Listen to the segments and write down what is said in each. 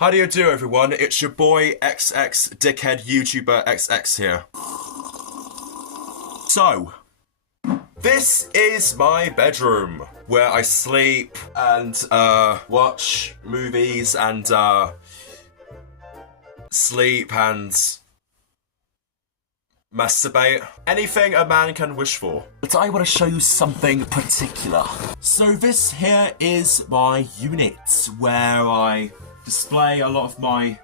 How do you do, everyone? It's your boy XX Dickhead YouTuber XX here. So, this is my bedroom where I sleep and watch movies and sleep and masturbate. Anything a man can wish for. But I want to show you something particular. So this here is my unit where I display a lot of my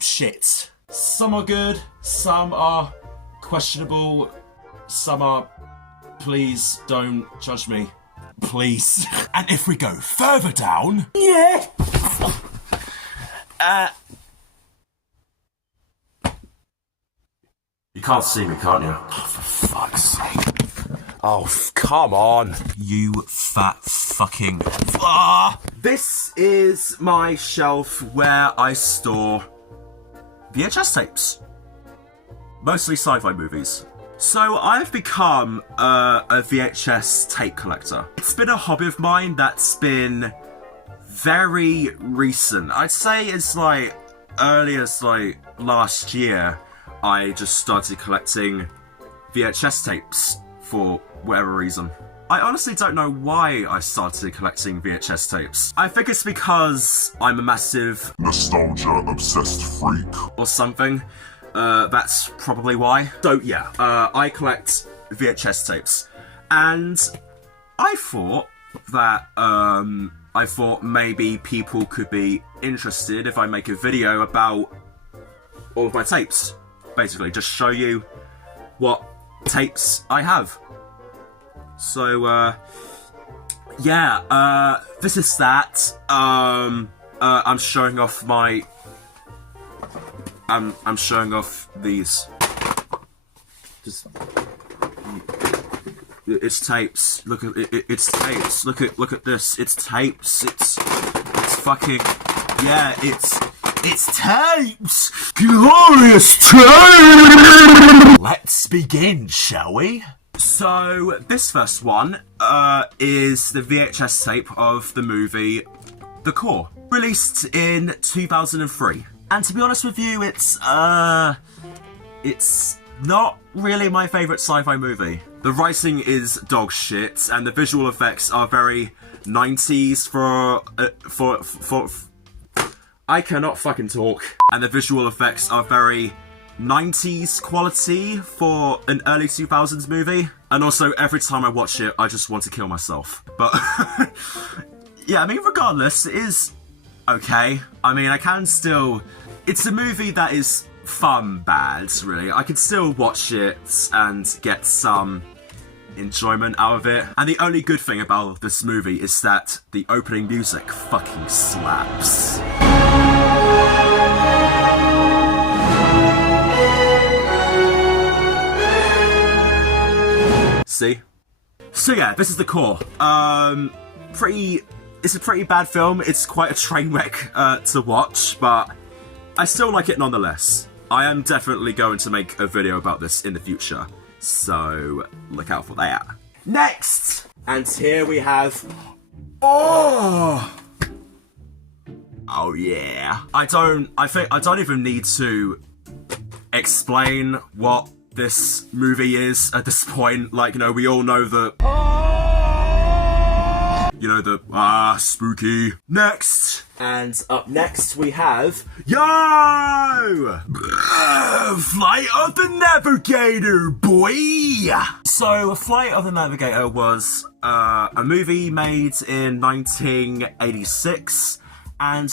shit. Some are good, some are questionable, some are, please don't judge me. Please. And if we go further down, yeah. You can't see me, can't you? Oh, for fuck's sake. Oh, come on. You fat fucking... This is my shelf where I store VHS tapes. Mostly sci-fi movies. So I've become a VHS tape collector. It's been a hobby of mine that's been very recent. I'd say it's like early as like last year. I just started collecting VHS tapes for whatever reason. I honestly don't know why I started collecting VHS tapes. I think it's because I'm a massive nostalgia-obsessed freak or something. That's probably why. So yeah, I collect VHS tapes. And I thought that, maybe people could be interested if I make a video about all of my tapes. Basically, just show you what tapes I have. So, yeah, this is that. I'm showing off my... I'm showing off these. Just... It's tapes. Look at it, it's tapes. Look at this. It's tapes. It's fucking... Yeah, it's tapes! Glorious tapes! Let's begin, shall we? So, this first one is the VHS tape of the movie The Core, released in 2003. And to be honest with you, it's not really my favourite sci-fi movie. The writing is dog shit, and the visual effects are very 90s for I cannot fucking talk. And the visual effects are very 90s quality for an early 2000s movie. And also, every time I watch it, I just want to kill myself. But, yeah, I mean, regardless, it is okay. I mean, I can still... It's a movie that is fun bad, really. I can still watch it and get some enjoyment out of it. And the only good thing about this movie is that the opening music fucking slaps. See? So yeah, this is The Core. It's a pretty bad film. It's quite a train wreck to watch, but I still like it nonetheless. I am definitely going to make a video about this in the future, so look out for that. Next! And here we have... Oh yeah. I think I don't even need to explain what this movie is at this point. Like, you know, we all know the... You know, the... spooky. Next! And up next we have... Yo! Flight of the Navigator, boy! So, Flight of the Navigator was a movie made in 1986. And,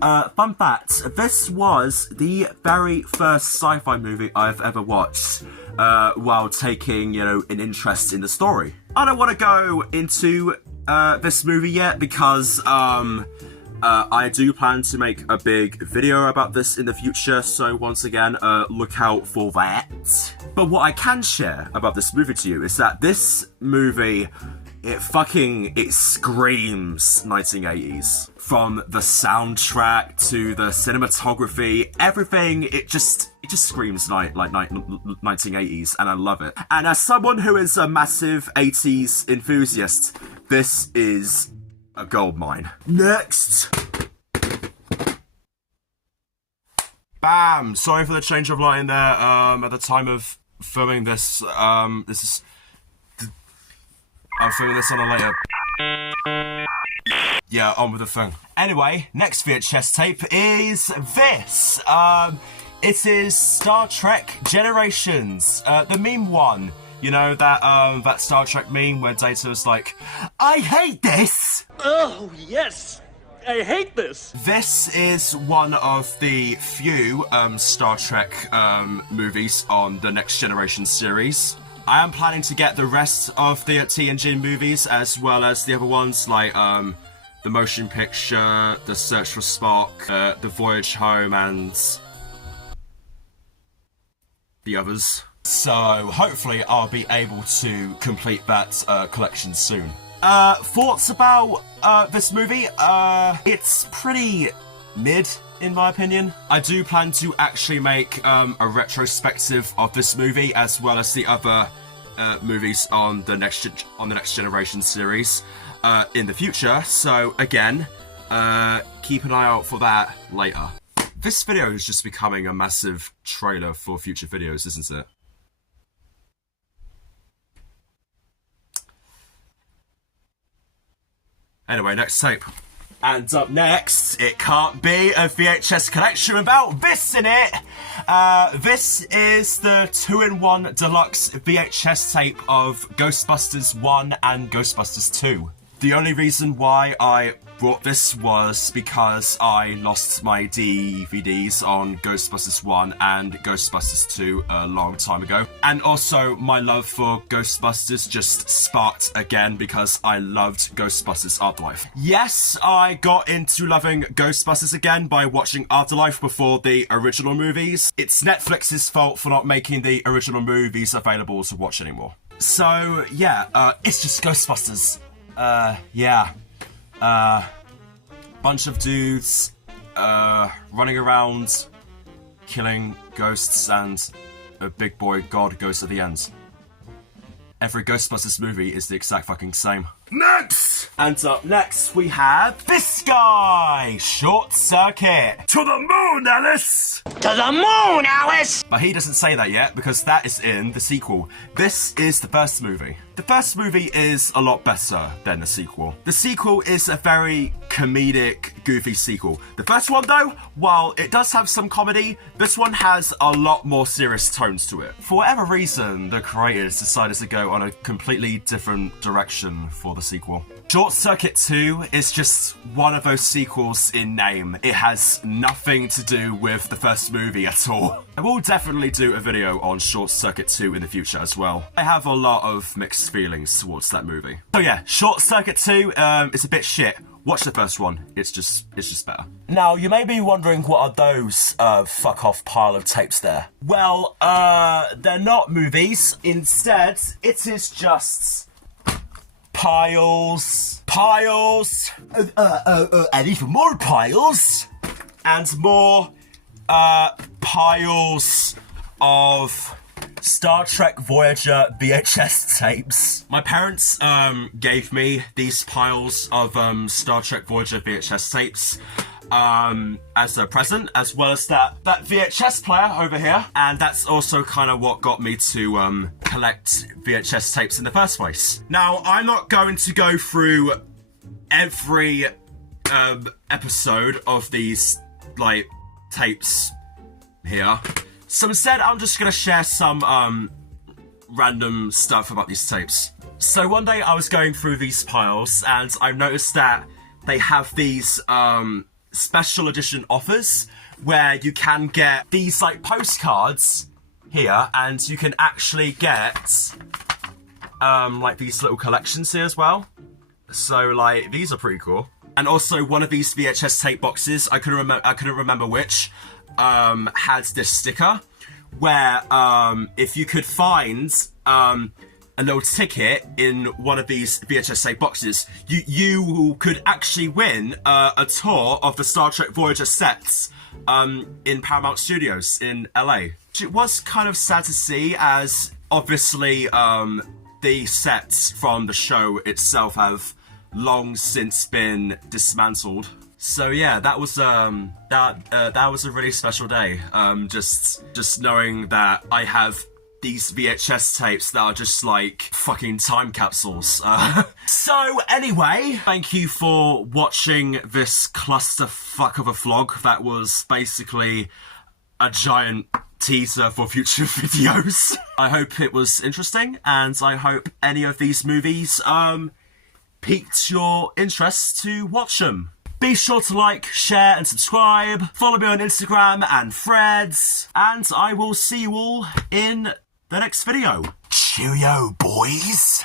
fun fact, this was the very first sci-fi movie I've ever watched while taking, you know, an interest in the story. I don't want to go into this movie yet because I do plan to make a big video about this in the future, so once again, look out for that. But what I can share about this movie to you is that this movie, it screams 1980s. From the soundtrack to the cinematography, everything, it just screams like 1980s, and I love it. And as someone who is a massive 80s enthusiast, this is a goldmine. Next! Bam! Sorry for the change of lighting there. At the time of filming this, I'm filming this on a later. Yeah, on with the thing. Anyway, next VHS tape is this. It is Star Trek Generations, the meme one. You know, that Star Trek meme where Data was like, I hate this! Oh, yes! I hate this! This is one of the few Star Trek movies on the Next Generation series. I am planning to get the rest of the TNG movies as well as the other ones like the motion picture, The Search for Spock, The Voyage Home, and the others. So hopefully I'll be able to complete that collection soon. Thoughts about this movie? It's pretty mid, in my opinion. I do plan to actually make a retrospective of this movie as well as the other movies on the Next Generation series in the future. So again, keep an eye out for that later. This video is just becoming a massive trailer for future videos, isn't it? Anyway, next tape. And up next, it can't be a VHS collection without this in it. This is the 2-in-1 deluxe VHS tape of Ghostbusters 1 and Ghostbusters 2. The only reason why I brought this was because I lost my DVDs on Ghostbusters 1 and Ghostbusters 2 a long time ago. And also, my love for Ghostbusters just sparked again because I loved Ghostbusters Afterlife. Yes, I got into loving Ghostbusters again by watching Afterlife before the original movies. It's Netflix's fault for not making the original movies available to watch anymore. So, yeah, it's just Ghostbusters. Yeah. Bunch of dudes, running around, killing ghosts, and a big boy god ghost at the end. Every Ghostbusters movie is the exact fucking same. Next! And up next, we have this guy! Short Circuit! To the moon, Alice! To the moon, Alice! But he doesn't say that yet, because that is in the sequel. This is the first movie. The first movie is a lot better than the sequel. The sequel is a very comedic, goofy sequel. The first one, though, while it does have some comedy, this one has a lot more serious tones to it. For whatever reason, the creators decided to go on a completely different direction for the sequel. Short Circuit 2 is just one of those sequels in name. It has nothing to do with the first movie at all. I will definitely do a video on Short Circuit 2 in the future as well. I have a lot of mixed feelings towards that movie. So yeah, Short Circuit 2 is a bit shit. Watch the first one, it's just better. Now, you may be wondering what are those fuck off pile of tapes there? Well, they're not movies. Instead, it is just piles, and even more piles, and more piles of Star Trek Voyager VHS tapes. My parents gave me these piles of Star Trek Voyager VHS tapes as a present, as well as that VHS player over here. And that's also kind of what got me to collect VHS tapes in the first place. Now, I'm not going to go through every episode of these, like, tapes here. So instead, I'm just gonna share some random stuff about these tapes. So one day I was going through these piles and I noticed that they have these special edition offers where you can get these like postcards here, and you can actually get like these little collections here as well. So like these are pretty cool. And also one of these VHS tape boxes, I couldn't remember which, had this sticker where if you could find a little ticket in one of these VHS tape boxes, you could actually win a tour of the Star Trek Voyager sets in Paramount Studios in LA. It was kind of sad to see, as obviously the sets from the show itself have long since been dismantled. So yeah, that was that was a really special day. Just knowing that I have these VHS tapes that are just like fucking time capsules. So anyway, thank you for watching this clusterfuck of a vlog that was basically a giant teaser for future videos. I hope it was interesting, and I hope any of these movies piqued your interest to watch them. Be sure to like, share and subscribe. Follow me on Instagram and Threads. And I will see you all in the next video. Cheerio, boys.